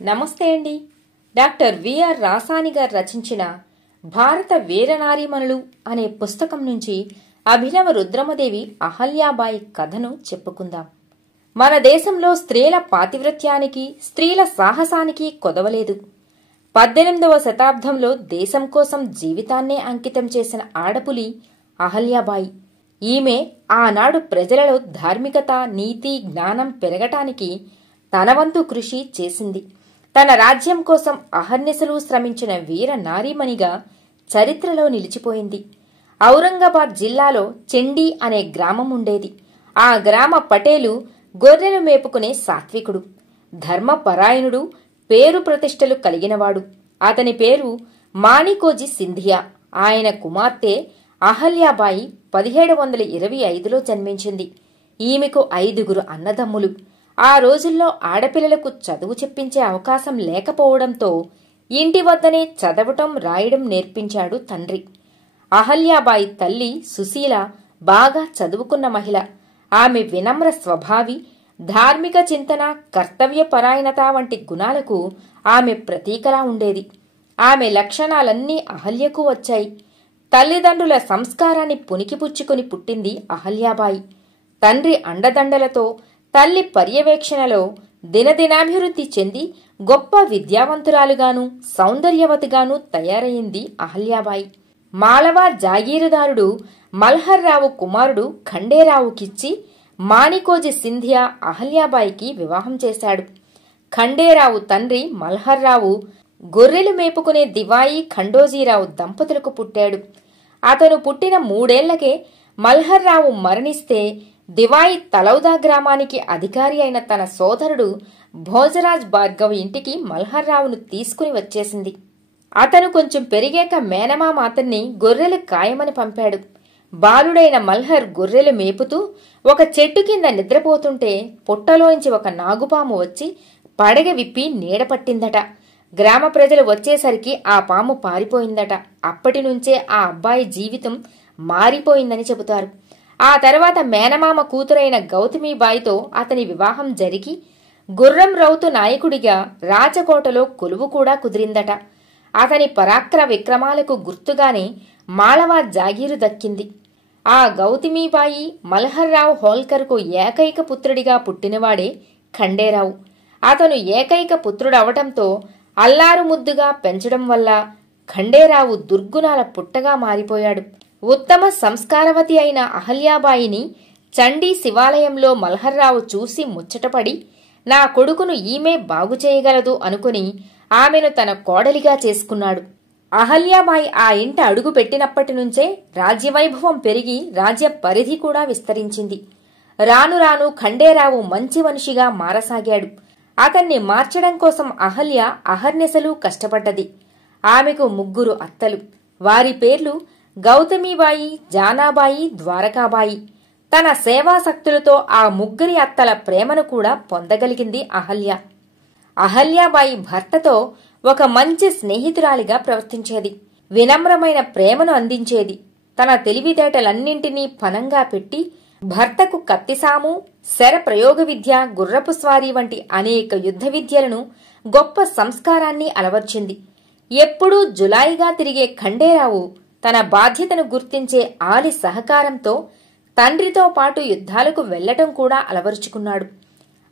నమస్తే అండి. Doctor VR Rasani గారు రచించిన భారత వీరనారీమణులు అనే పుస్తకం నుంచి అభినవ రుద్రమదేవి అహల్యాబాయి కథను చెప్పుకుందాం. మన దేశంలో స్త్రీల పాతివ్రత్యానికి, స్త్రీల సాహసానికి కొదవలేదు. 18వ శతాబ్దంలో దేశం కోసం జీవితాన్నే అంకితం చేసిన ఆడపులి అహల్యాబాయి. ఈమె ఆనాడు ప్రజలలో ధార్మికత, నీతి, జ్ఞానం పెరగటానికి తన వంతు కృషి చేసింది. తన రాజ్యం కోసం అహర్నిశలు శ్రమించిన వీర నారీమణిగా చరిత్రలో నిలిచిపోయింది. ఔరంగాబాద్ జిల్లాలో చెండి అనే గ్రామం ఉండేది. ఆ గ్రామ పటేలు గొర్రెలు మేపుకునే సాత్వికుడు, ధర్మపరాయణుడు, పేరు ప్రతిష్టలు కలిగినవాడు. అతని పేరు మాణికోజీ సింధియా. ఆయన కుమార్తె అహల్యాబాయి 1725లో జన్మించింది. ఈమెకు 5గురు అన్నదమ్ములు. ఆ రోజుల్లో ఆడపిల్లలకు చదువు చెప్పించే అవకాశం లేకపోవడంతో ఇంటి వద్దనే చదవటం, రాయడం నేర్పించాడు తండ్రి. అహల్యాబాయి తల్లి సుశీల బాగా చదువుకున్న మహిళ. ఆమె వినమ్ర స్వభావి, ధార్మిక చింతన, కర్తవ్యపరాయణత వంటి గుణాలకు ఆమె ప్రతీకలా ఉండేది. ఆమె లక్షణాలన్నీ అహల్యకు వచ్చాయి. తల్లిదండ్రుల సంస్కారాన్ని పుణికిపుచ్చుకుని పుట్టింది అహల్యాబాయి. తండ్రి అండదండలతో, తల్లి పర్యవేక్షణలో దినదినాభివృద్ధి చెంది గొప్ప విద్యావంతురాలుగాను, సౌందర్యవతిగాను తయారయింది అహల్యాబాయి. మాళవా జాగీరుదారుడు మల్హర్రావు కుమారుడు ఖండేరావుకిచ్చి మాణికోజీ సింధియా అహల్యాబాయికి వివాహం చేశాడు. ఖండేరావు తండ్రి మల్హర్రావు గొర్రెలు మేపుకునే దివాయి ఖండోజీరావు దంపతులకు పుట్టాడు. అతను పుట్టిన 3 ఏళ్లకే మల్హర్రావు మరణిస్తే దివాయి తలౌదా గ్రామానికి అధికారి అయిన తన సోదరుడు భోజరాజ్ భార్గవ్ ఇంటికి మల్హర్రావును తీసుకుని వచ్చేసింది. అతను కొంచెం పెరిగాక మేనమామ అతన్ని గొర్రెలు కాయమని పంపాడు. బాలుడైన మల్హర్ గొర్రెలు మేపుతూ ఒక చెట్టు కింద నిద్రపోతుంటే పుట్టలోంచి ఒక నాగుపాము వచ్చి పడగ విప్పి నీడపట్టిందట. గ్రామ ప్రజలు వచ్చేసరికి ఆ పాము పారిపోయిందట. అప్పటి నుంచే ఆ అబ్బాయి జీవితం మారిపోయిందని చెబుతారు. ఆ తర్వాత మేనమామ కూతురైన గౌతమీబాయితో అతని వివాహం జరిగి గుర్రం రౌతు నాయకుడిగా రాచకోటలో కొలువు కూడా కుదిరిందట. అతని పరాక్ర విక్రమాలకు గుర్తుగానే మాళవా జాగీరు దక్కింది. ఆ గౌతమీబాయి మల్హర్రావు హోల్కర్కు ఏకైక పుత్రుడిగా పుట్టినవాడే ఖండేరావు. అతను ఏకైక పుత్రుడవటంతో అల్లారు ముద్దుగా పెంచడం వల్ల ఖండేరావు దుర్గుణాల పుట్టగా మారిపోయాడు. ఉత్తమ సంస్కారవతి అయిన అహల్యాబాయిని చండీ శివాలయంలో మల్హర్రావు చూసి ముచ్చటపడి, నా కొడుకును ఈమె బాగుచేయగలదు అనుకుని ఆమెను తన కోడలిగా చేసుకున్నాడు. అహల్యాబాయి ఆ ఇంట అడుగు పెట్టినప్పటి నుంచే రాజ్యవైభవం పెరిగి రాజ్య పరిధి కూడా విస్తరించింది. రాను రాను ఖండేరావు మంచి మనిషిగా మారసాగాడు. అతన్ని మార్చడం కోసం అహల్య అహర్నిశలు కష్టపడ్డది. ఆమెకు 3 అత్తలు. వారి పేర్లు గౌతమీబాయి, జానాబాయి, ద్వారకాబాయి. తన సేవాశక్తులతో ఆ 3 అత్తల ప్రేమను కూడా పొందగలిగింది అహల్య. అహల్యాబాయి భర్తతో ఒక మంచి స్నేహితురాలిగా ప్రవర్తించేది. వినమ్రమైన ప్రేమను అందించేది. తన తెలివితేటలన్నింటినీ పనంగా పెట్టి భర్తకు కత్తిసాము, శర ప్రయోగ విద్య, గుర్రపు స్వారీ వంటి అనేక యుద్ధ విద్యలను, గొప్ప సంస్కారాన్ని అలవర్చింది. ఎప్పుడూ జులాయిగా తిరిగే ఖండేరావు తన బాధ్యతను గుర్తించే ఆలి సహకారంతో తండ్రితో పాటు యుద్ధాలకు వెళ్లటం కూడా అలవరుచుకున్నాడు.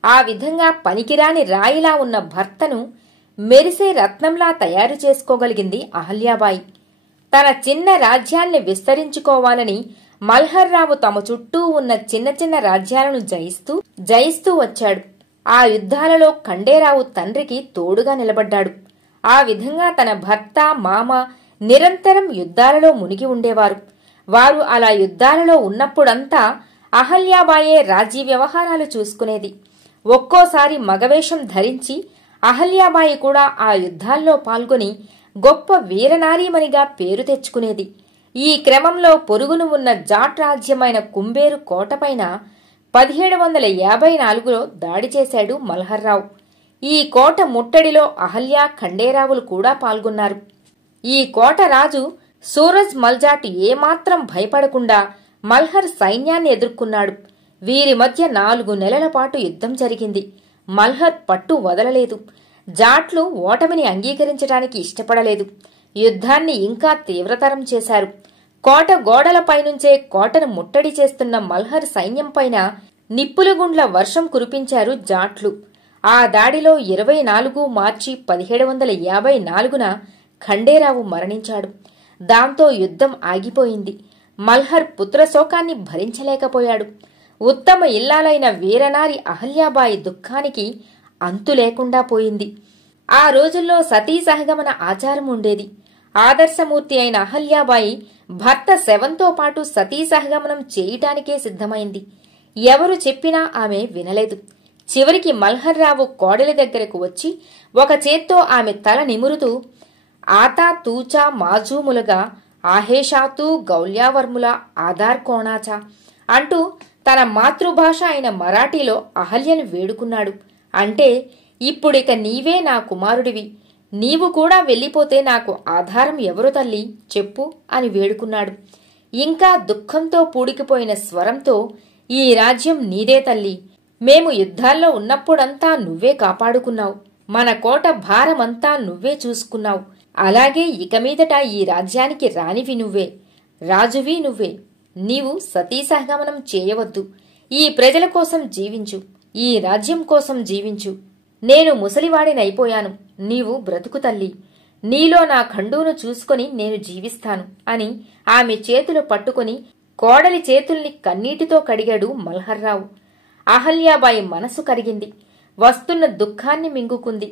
ఆ విధంగా పనికిరాని రాయిలా ఉన్న భర్తను మెరిసే రత్నంలా తయారు చేసుకోగలిగింది అహల్యాబాయి. తన చిన్న రాజ్యాన్ని విస్తరించుకోవాలని మల్హర్రావు తమ చుట్టూ ఉన్న చిన్న చిన్న రాజ్యాలను జయిస్తూ వచ్చాడు. ఆ యుద్ధాలలో ఖండేరావు తండ్రికి తోడుగా నిలబడ్డాడు. ఆ విధంగా తన భర్త, మామ నిరంతరం యుద్ధాలలో మునిగి ఉండేవారు. వారు అలా యుద్ధాలలో ఉన్నప్పుడంతా అహల్యాబాయే రాజ్య వ్యవహారాలు చూసుకునేది. ఒక్కోసారి మగవేషం ధరించి అహల్యాబాయి కూడా ఆ యుద్ధాల్లో పాల్గొని గొప్ప వీరనారీమణిగా పేరు తెచ్చుకునేది. ఈ క్రమంలో పొరుగును ఉన్న జాట్ రాజ్యమైన కుంబేరు కోటపైన 1754లో దాడి చేశాడు మల్హర్రావు. ఈ కోట ముట్టడిలో అహల్య, ఖండేరావులు కూడా పాల్గొన్నారు. ఈ కోట రాజు సూరజ్ మల్జాట్ ఏమాత్రం భయపడకుండా మల్హర్ సైన్యాన్ని ఎదుర్కొన్నాడు. వీరి మధ్య 4 నెలల పాటు యుద్ధం జరిగింది. మల్హర్ పట్టు వదలలేదు. జాట్లు ఓటమిని అంగీకరించడానికి ఇష్టపడలేదు. యుద్ధాన్ని ఇంకా తీవ్రతరం చేశారు. కోట గోడలపైనుంచే కోటను ముట్టడి చేస్తున్న మల్హర్ సైన్యంపైన నిప్పులగుండ్ల వర్షం కురిపించారు జాట్లు. ఆ దాడిలో 24 మార్చి 1754న ఖండేరావు మరణించాడు. దాంతో యుద్ధం ఆగిపోయింది. మల్హర్ పుత్రశోకాన్ని భరించలేకపోయాడు. ఉత్తమ ఇల్లాలైన వీరనారి అహల్యాబాయి దుఃఖానికి అంతు లేకుండా పోయింది. ఆ రోజుల్లో సతీ సహగమన ఆచారం ఉండేది. ఆదర్శమూర్తి అయిన అహల్యాబాయి భర్త శవంతో పాటు సతీ సహగమనం చేయటానికే సిద్ధమైంది. ఎవరు చెప్పినా ఆమె వినలేదు. చివరికి మల్హర్ రావు కోడలి దగ్గరకు వచ్చి ఒక చేత్తో ఆమె తల నిమురుతూ ఆతా తూచా మాజూములుగా ఆహేషాతూ గౌల్యావర్ముల ఆధార్ కోణాచా అంటూ తన మాతృభాష అయిన మరాఠీలో అహల్యను వేడుకున్నాడు. అంటే, ఇప్పుడిక నీవే నా కుమారుడివి, నీవు కూడా వెళ్ళిపోతే నాకు ఆధారం ఎవరు తల్లి చెప్పు అని వేడుకున్నాడు. ఇంకా దుఃఖంతో పూడికిపోయిన స్వరంతో, ఈ రాజ్యం నీదే తల్లి, మేము యుద్ధాల్లో ఉన్నప్పుడంతా నువ్వే కాపాడుకున్నావు, మన కోట భారమంతా నువ్వే చూసుకున్నావు, అలాగే ఇక మీదట ఈ రాజ్యానికి రాణివి నువ్వే, రాజువి నువ్వే. నీవు సతీసహగమనం చేయవద్దు. ఈ ప్రజల కోసం జీవించు, ఈ రాజ్యం కోసం జీవించు. నేను ముసలివాడినైపోయాను, నీవు బ్రతుకు తల్లి, నీలో నా ఖండూను చూసుకొని నేను జీవిస్తాను అని ఆమె చేతులు పట్టుకుని కోడలి చేతుల్ని కన్నీటితో కడిగాడు మల్హర్రావు. అహల్యాబాయి మనసు కరిగింది. వస్తున్న దుఃఖాన్ని మింగుకుంది.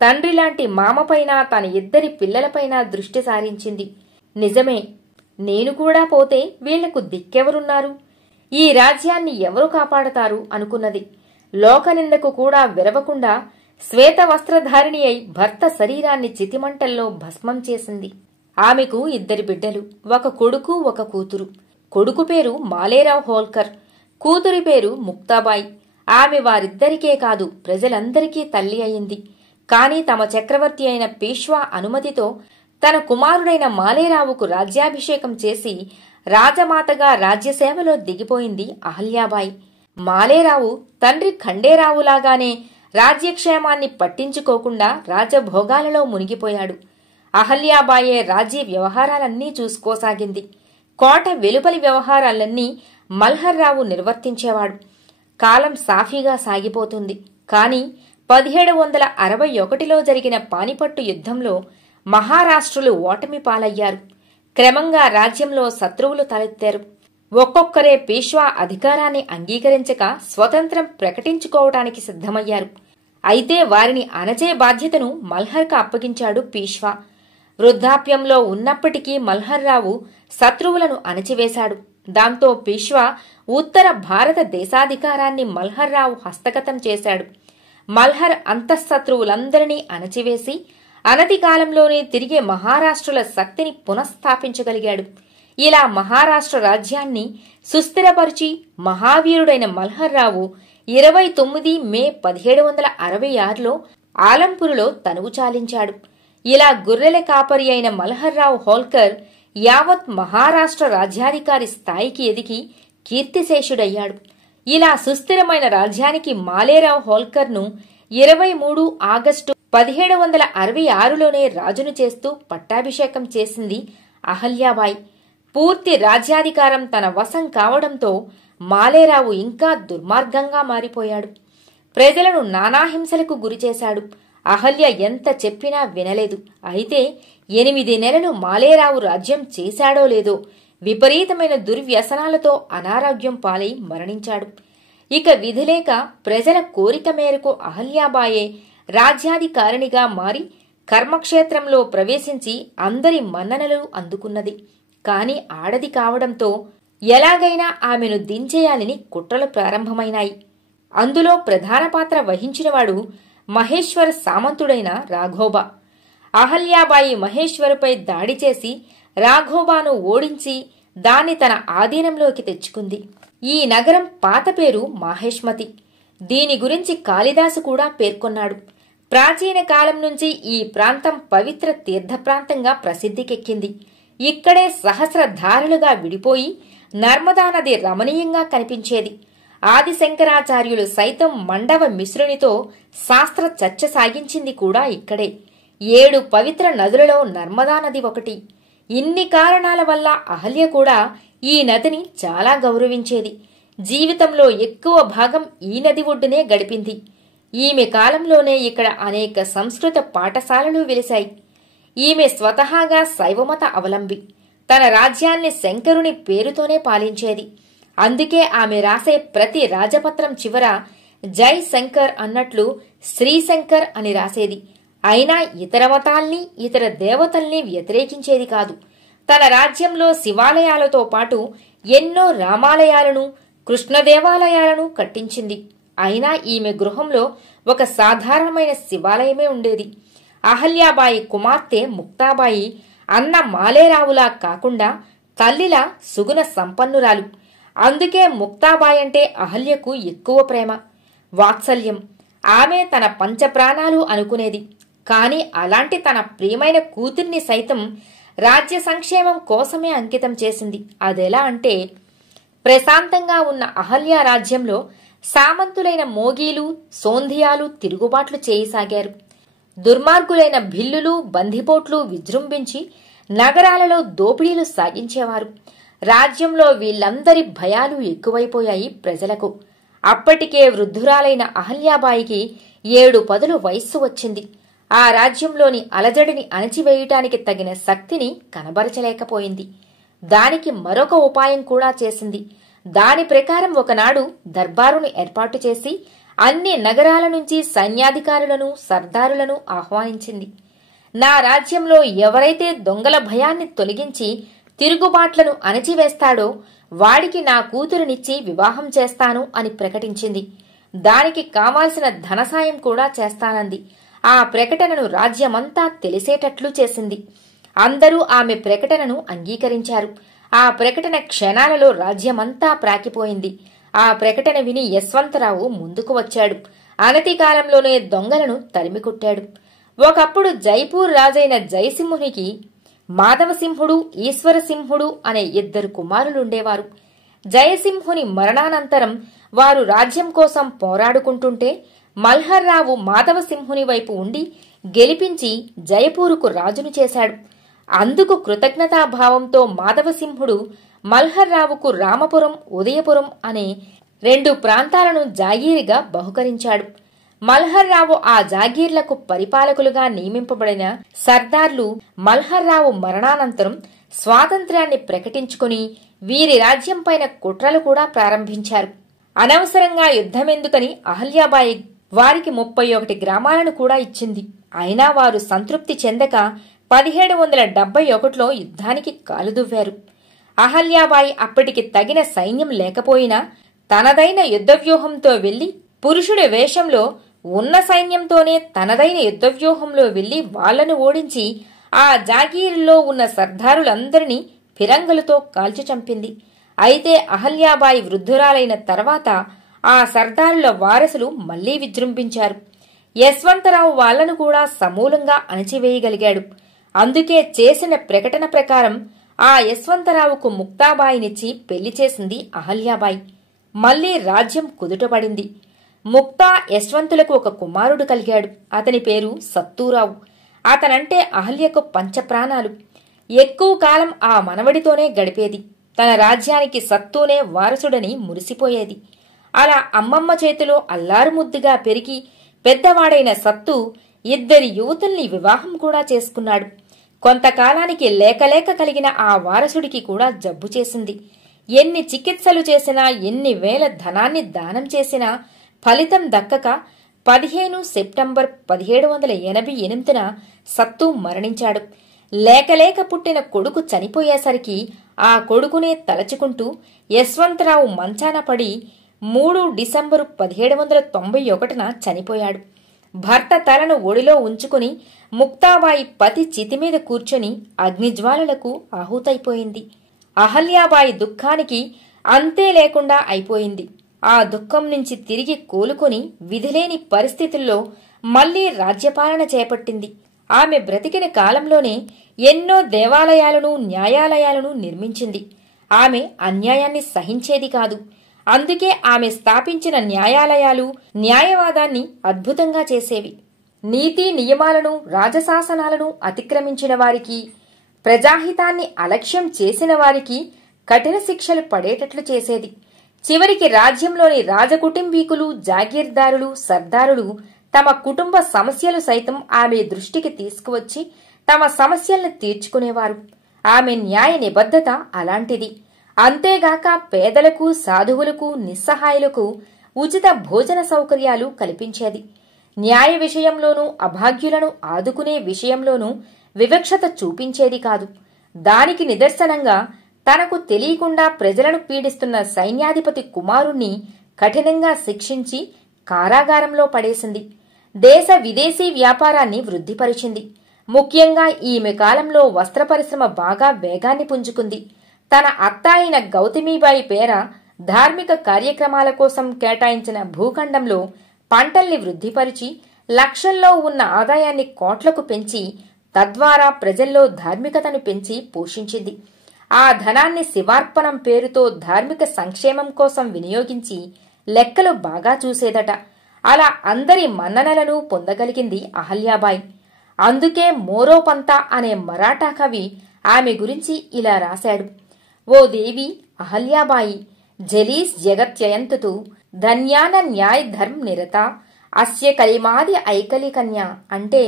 తండ్రిలాంటి మామపైన తన 2 పిల్లలపైన దృష్టి సారించింది. నిజమే, నేను కూడా పోతే వీళ్లకు దిక్కెవరున్నారు, ఈ రాజ్యాన్ని ఎవరు కాపాడతారు అనుకున్నది. లోకనిందకు కూడా విరవకుండా శ్వేత వస్త్రధారిణి అయి భర్త శరీరాన్ని చితిమంటల్లో భస్మం చేసింది. ఆమెకు 2 బిడ్డలు, ఒక కొడుకు ఒక కూతురు. కొడుకు పేరు మాలేరావు హోల్కర్, కూతురి పేరు ముక్తాబాయి. ఆమె వారిద్దరికే కాదు ప్రజలందరికీ తల్లి అయింది. కాని తమ చక్రవర్తి అయిన పేష్వా అనుమతితో తన కుమారుడైన మాలేరావుకు రాజ్యాభిషేకం చేసి రాజమాతగా రాజ్యసేవలో దిగిపోయింది అహల్యాబాయి. మాలేరావు తండ్రి ఖండేరావులాగానే రాజ్యక్షేమాన్ని పట్టించుకోకుండా రాజభోగాలలో మునిగిపోయాడు. అహల్యాబాయే రాజ్య వ్యవహారాలన్నీ చూసుకోసాగింది. కోట వెలుపలి వ్యవహారాలన్నీ మల్హర్రావు నిర్వర్తించేవాడు. కాలం సాఫీగా సాగిపోతుంది. కాని 1761లో జరిగిన పానిపట్టు యుద్ధంలో మహారాష్ట్రులు ఓటమి పాలయ్యారు. క్రమంగా రాజ్యంలో శత్రువులు తలెత్తారు. ఒక్కొక్కరే పేష్వా అధికారాన్ని అంగీకరించక స్వతంత్రం ప్రకటించుకోవటానికి సిద్ధమయ్యారు. అయితే వారిని అణచే బాధ్యతను మల్హర్కు అప్పగించాడు పేష్వా. వృద్ధాప్యంలో ఉన్నప్పటికీ మల్హర్రావు శత్రువులను అణచివేశాడు. దాంతో పేష్వా ఉత్తర భారత దేశాధికారాన్ని మల్హర్రావు హస్తగతం చేశాడు. మల్హర్ అంతఃశత్రువులందరినీ అణచివేసి అనతి కాలంలోనే తిరిగి మహారాష్ట్రుల శక్తిని పునఃస్థాపించగలిగాడు. ఇలా మహారాష్ట్ర రాజ్యాన్ని సుస్థిరపరిచి మహావీరుడైన మల్హర్రావు 29 మే 1766లో ఆలంపూరులో తనువు చాలించాడు. ఇలా గొర్రెల కాపరి అయిన మల్హర్రావు హోల్కర్ యావత్ మహారాష్ట్ర రాజ్యాధికారి స్థాయికి ఎదిగి కీర్తిశేషుడయ్యాడు. ఇలా సుస్థిరమైన రాజ్యానికి మాలేరావు హోల్కర్ను 23 ఆగస్టు 1766లోనే రాజును చేస్తూ పట్టాభిషేకం చేసింది అహల్యాబాయి. పూర్తి రాజ్యాధికారం తన వశం కావడంతో మాలేరావు ఇంకా దుర్మార్గంగా మారిపోయాడు. ప్రజలను నానాహింసలకు గురిచేశాడు. అహల్య ఎంత చెప్పినా వినలేదు. అయితే 8 నెలలు మాలేరావు రాజ్యం చేశాడో లేదో విపరీతమైన దుర్వ్యసనాలతో అనారోగ్యం పాలై మరణించాడు. ఇక విధిలేక ప్రజల కోరిక మేరకు అహల్యాబాయే రాజ్యాధికారిణిగా మారి కర్మక్షేత్రంలో ప్రవేశించి అందరి మన్ననలు అందుకున్నది. కాని ఆడది కావడంతో ఎలాగైనా ఆమెను దించేయాలని కుట్రలు ప్రారంభమైనాయి. అందులో ప్రధాన పాత్ర వహించినవాడు మహేశ్వర సామంతుడైన రాఘోబా. అహల్యాబాయి మహేశ్వరుపై దాడి చేసి రాఘోబాను ఓడించి దాన్ని తన ఆధీనంలోకి తెచ్చుకుంది. ఈ నగరం పాత పేరు మాహేష్మతి. దీని గురించి కాళిదాసు కూడా పేర్కొన్నాడు. ప్రాచీన కాలం నుంచి ఈ ప్రాంతం పవిత్ర తీర్థ ప్రాంతంగా ప్రసిద్ధికెక్కింది. ఇక్కడే సహస్రధారలుగా విడిపోయి నర్మదా నది రమణీయంగా కనిపించేది. ఆదిశంకరాచార్యులు సైతం మండవ మిశ్రునితో శాస్త్ర చర్చ సాగించింది కూడా ఇక్కడే. 7 పవిత్ర నదులలో నర్మదా నది ఒకటి. ఇన్ని కారణాల వల్ల అహల్య కూడా ఈ నదిని చాలా గౌరవించేది. జీవితంలో ఎక్కువ భాగం ఈ నది ఒడ్డునే గడిపింది. ఈమె కాలంలోనే ఇక్కడ అనేక సంస్కృత పాఠశాలలు వెలిశాయి. ఈమె స్వతహాగా శైవమత అవలంబి. తన రాజ్యాన్ని శంకరుని పేరుతోనే పాలించేది. అందుకే ఆమె రాసే ప్రతి రాజపత్రం చివర జై శంకర్ అన్నట్లు శ్రీశంకర్ అని రాసేది. అయినా ఇతర మతాల్ని, ఇతర దేవతల్ని వ్యతిరేకించేది కాదు. తన రాజ్యంలో శివాలయాలతో పాటు ఎన్నో రామాలయాలను, కృష్ణదేవాలయాలను కట్టించింది. అయినా ఈమె గృహంలో ఒక సాధారణమైన శివాలయమే ఉండేది. అహల్యాబాయి కుమార్తె ముక్తాబాయి అన్న మాలేరావులా కాకుండా తల్లిలా సుగుణ సంపన్నురాలు. అందుకే ముక్తాబాయి అంటే అహల్యకు ఎక్కువ ప్రేమ, వాత్సల్యం. ఆమె తన పంచప్రాణాలు అనుకునేది. కాని అలాంటి తన ప్రియమైన కూతుర్ని సైతం రాజ్య సంక్షేమం కోసమే అంకితం చేసింది. అదెలా అంటే, ప్రశాంతంగా ఉన్న అహల్య రాజ్యంలో సామంతులైన మోగీలు, సోంధియాలు తిరుగుబాట్లు చేయసాగారు. దుర్మార్గులైన భిల్లులు, బందిపోట్లు విజృంభించి నగరాలలో దోపిడీలు సాగించేవారు. రాజ్యంలో వీళ్లందరి భయాలు ఎక్కువైపోయాయి ప్రజలకు. అప్పటికే వృద్ధురాలైన అహల్యాబాయికి 7 పదుల వయస్సు వచ్చింది. ఆ రాజ్యంలోని అలజడిని అణచివేయటానికి తగిన శక్తిని కనబరచలేకపోయింది. దానికి మరొక ఉపాయం కూడా చేసింది. దాని ప్రకారం ఒకనాడు దర్బారును ఏర్పాటు చేసి అన్ని నగరాల నుంచి సైన్యాధికారులను, సర్దారులను ఆహ్వానించింది. నా రాజ్యంలో ఎవరైతే దొంగల భయాన్ని తొలగించి తిరుగుబాట్లను అణచివేస్తాడో వాడికి నా కూతురునిచ్చి వివాహం చేస్తాను అని ప్రకటించింది. దానికి కావాల్సిన ధనసాయం కూడా చేస్తానంది. ఆ ప్రకటనను రాజ్యమంతా తెలిసేటట్లు చేసింది. అందరూ ఆమె ప్రకటనను అంగీకరించారు. ఆ ప్రకటన క్షణాలలో రాజ్యమంతా ప్రాకిపోయింది. ఆ ప్రకటన విని యశ్వంతరావు ముందుకు వచ్చాడు. అనతి కాలంలోనే దొంగలను తరిమికొట్టాడు. ఒకప్పుడు జైపూర్ రాజైన జయసింహునికి మాధవసింహుడు, ఈశ్వరసింహుడు అనే 2 కుమారులుండేవారు. జయసింహుని మరణానంతరం వారు రాజ్యం కోసం పోరాడుకుంటుంటే మల్హర్రావు మాధవసింహుని వైపు ఉండి గెలిపించి జయపూరుకు రాజును చేశాడు. అందుకు కృతజ్ఞతాభావంతో మాధవసింహుడు మల్హర్రావుకు రామపురం, ఉదయపురం అనే 2 ప్రాంతాలను జాగీరిగా బహుకరించాడు. మల్హర్రావు ఆ జాగీర్లకు పరిపాలకులుగా నియమింపబడిన సర్దార్లు మల్హర్రావు మరణానంతరం స్వాతంత్ర్యాన్ని ప్రకటించుకుని వీరి రాజ్యంపైన కుట్రలు కూడా ప్రారంభించారు. అనవసరంగా యుద్ధమెందుకని అహల్యాబాయి వారికి 31 గ్రామాలను కూడా ఇచ్చింది. అయినా వారు సంతృప్తి చెందక 1771లో యుద్ధానికి కాలుదువ్వారు. అహల్యాబాయి అప్పటికి తగిన సైన్యం లేకపోయినా తనదైన యుద్ధవ్యూహంతో వెళ్లి, పురుషుడి వేషంలో ఉన్న సైన్యంతోనే తనదైన యుద్ధవ్యూహంలో వెళ్లి వాళ్లను ఓడించి ఆ జాగీరులో ఉన్న సర్దారులందరినీ ఫిరంగులతో కాల్చి చంపింది. అయితే అహల్యాబాయి వృద్ధురాలైన తర్వాత ఆ సర్దారుల వారసులు మళ్లీ విజృంభించారు. యశ్వంతరావు వాళ్లను కూడా సమూలంగా అణచివేయగలిగాడు. అందుకే చేసిన ప్రకటన ప్రకారం ఆ యశ్వంతరావుకు ముక్తాబాయినిచ్చి పెళ్లి చేసింది అహల్యాబాయి. మళ్లీ రాజ్యం కుదుటపడింది. ముక్తా యశ్వంతులకు ఒక కుమారుడు కలిగాడు. అతని పేరు సత్తూరావు. అతనంటే అహల్యకు పంచప్రాణాలు. ఎక్కువ కాలం ఆ మనవడితోనే గడిపేది. తన రాజ్యానికి సత్తూనే వారసుడని మురిసిపోయేది. అలా అమ్మమ్మ చేతిలో అల్లారుముద్దుగా పెరిగి పెద్దవాడైన సత్తు 2 యువతుల్ని వివాహం కూడా చేసుకున్నాడు. కొంతకాలానికి లేకలేక కలిగిన ఆ వారసుడికి కూడా జబ్బు చేసింది. ఎన్ని చికిత్సలు చేసినా, ఎన్ని వేల ధనాన్ని దానం చేసినా ఫలితం దక్కక 15 సెప్టెంబర్ 1788న సత్తు మరణించాడు. లేకలేక పుట్టిన కొడుకు చనిపోయేసరికి ఆ కొడుకునే తలచుకుంటూ యశ్వంతరావు మంచాన పడి 3 డిసెంబరు 1791న చనిపోయాడు. భర్త తలను ఒడిలో ఉంచుకుని ముక్తాబాయి పతి చితిమీద కూర్చొని అగ్నిజ్వాలలకు ఆహుతైపోయింది. అహల్యాబాయి దుఃఖానికి అంతే లేకుండా అయిపోయింది. ఆ దుఃఖం నుంచి తిరిగి కోలుకొని విధిలేని పరిస్థితుల్లో మళ్లీ రాజ్యపాలన చేపట్టింది. ఆమె బ్రతికిన కాలంలోనే ఎన్నో దేవాలయాలను, న్యాయాలయాలను నిర్మించింది. ఆమె అన్యాయాన్ని సహించేది కాదు. అందుకే ఆమె స్థాపించిన న్యాయాలయాలు న్యాయవాదాన్ని అద్భుతంగా చేసేవి. నీతి నియమాలను, రాజశాసనాలను అతిక్రమించిన వారికి, ప్రజాహితాన్ని అలక్ష్యం చేసిన వారికి కఠిన శిక్షలు పడేటట్లు చేసేది. చివరికి రాజ్యంలోని రాజకుటుంబీకులు, జాగీర్దారులు, సర్దారులు తమ కుటుంబ సమస్యలు సైతం ఆమె దృష్టికి తీసుకువచ్చి తమ సమస్యలను తీర్చుకునేవారు. ఆమె న్యాయ నిబద్ధత అలాంటిది. అంతేగాక పేదలకు, సాధువులకు, నిస్సహాయులకు ఉచిత భోజన సౌకర్యాలు కల్పించేది. న్యాయ విషయంలోనూ, అభాగ్యులను ఆదుకునే విషయంలోనూ వివక్షత చూపించేది కాదు. దానికి నిదర్శనంగా తనకు తెలియకుండా ప్రజలను పీడిస్తున్న సైన్యాధిపతి కుమారుణ్ణి కఠినంగా శిక్షించి కారాగారంలో పడేసింది. దేశ విదేశీ వ్యాపారాన్ని వృద్ధిపరిచింది. ముఖ్యంగా ఈమె కాలంలో వస్త్ర పరిశ్రమ బాగా వేగాన్ని పుంజుకుంది. తన అత్త అయిన గౌతమీబాయి పేర ధార్మిక కార్యక్రమాల కోసం కేటాయించిన భూఖండంలో పంటల్ని వృద్ధిపరిచి లక్షల్లో ఉన్న ఆదాయాన్ని కోట్లకు పెంచి తద్వారా ప్రజల్లో ధార్మికతను పెంచి పోషించింది. ఆ ధనాన్ని శివార్పణం పేరుతో ధార్మిక సంక్షేమం కోసం వినియోగించి లెక్కలు బాగా చూసేదట. అలా అందరి మన్ననలను పొందగలిగింది అహల్యాబాయి. అందుకే మోరోపంత అనే మరాఠా కవి ఆమె గురించి ఇలా రాశాడు: ఓ దేవి అహల్యాబాయి, జలీస్ జగత్యయంతు ధన్యాన న్యాయ ధర్మ నిరత అస్య కలిమాది ఐకలి కన్య. అంటే,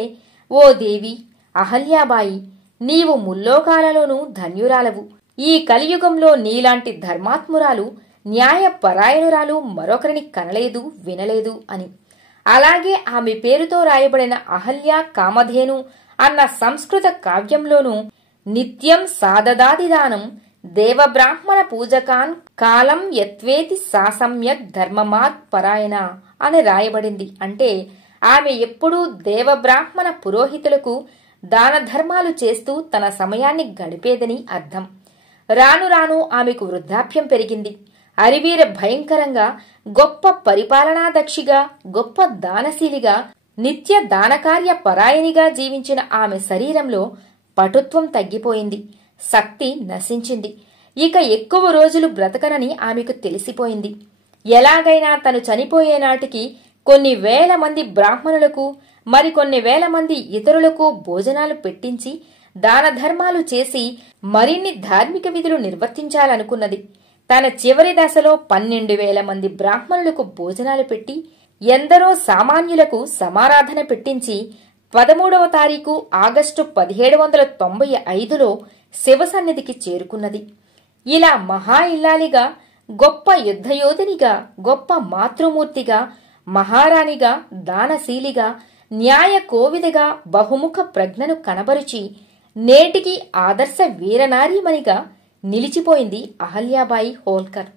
ఓ దేవి అహల్యాబాయి, నీవు ముల్లోకాలలోనూ ధన్యురాలవు. ఈ కలియుగంలో నీలాంటి ధర్మాత్మురాలు, న్యాయపరాయణురాలు మరొకరిని కనలేదు, వినలేదు అని. అలాగే ఆమె పేరుతో రాయబడిన అహల్య కామధేను అన్న సంస్కృత కావ్యంలోనూ నిత్యం సాదదాదిదానం దేవబ్రాహ్మణ పూజకాన్ కాలం యత్వేతి సాసమ్యక్ ధర్మమాత్ పరాయణ అని రాయబడింది. అంటే ఆమె ఎప్పుడూ దేవబ్రాహ్మణ పురోహితులకు దాన ధర్మాలు చేస్తూ తన సమయాన్ని గడిపేదని అర్థం. రాను రాను ఆమెకు వృద్ధాప్యం పెరిగింది. అరివీర భయంకరంగా, గొప్ప పరిపాలనాదక్షిగా, గొప్ప దానశీలిగా, నిత్య దానకార్య పరాయణిగా జీవించిన ఆమె శరీరంలో పటుత్వం తగ్గిపోయింది. శక్తి నశించింది. ఇక ఎక్కువ రోజులు బ్రతకనని ఆమెకు తెలిసిపోయింది. ఎలాగైనా తను చనిపోయే నాటికి కొన్ని వేల మంది బ్రాహ్మణులకు, మరికొన్ని వేల మంది ఇతరులకు భోజనాలు పెట్టించి దాన ధర్మాలు చేసి మరిన్ని ధార్మిక విధులు నిర్వర్తించాలనుకున్నది. తన చివరి దశలో 12,000 మంది బ్రాహ్మణులకు భోజనాలు పెట్టి ఎందరో సామాన్యులకు సమారాధన పెట్టించి 13వ తారీఖు ఆగస్టు 1795లో శివసన్నిధికి చేరుకున్నది. ఇలా మహా ఇల్లాలిగా, గొప్ప యుద్ధయోధినిగా, గొప్ప మాతృమూర్తిగా, మహారాణిగా, దానశీలిగా, న్యాయ కోవిదగా బహుముఖ ప్రజ్ఞను కనబరిచి నేటికి ఆదర్శ వీరనారీమణిగా నిలిచిపోయింది అహల్యాబాయి హోల్కర్.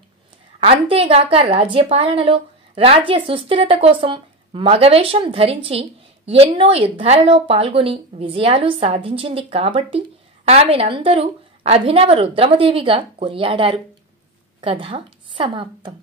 అంతేగాక రాజ్యపాలనలో, రాజ్య సుస్థిరత కోసం మగవేషం ధరించి ఎన్నో యుద్ధాలలో పాల్గొని విజయాలు సాధించింది కాబట్టి ఆమెనందరూ అభినవ రుద్రమదేవిగా కొనియాడారు. కథ సమాప్తం.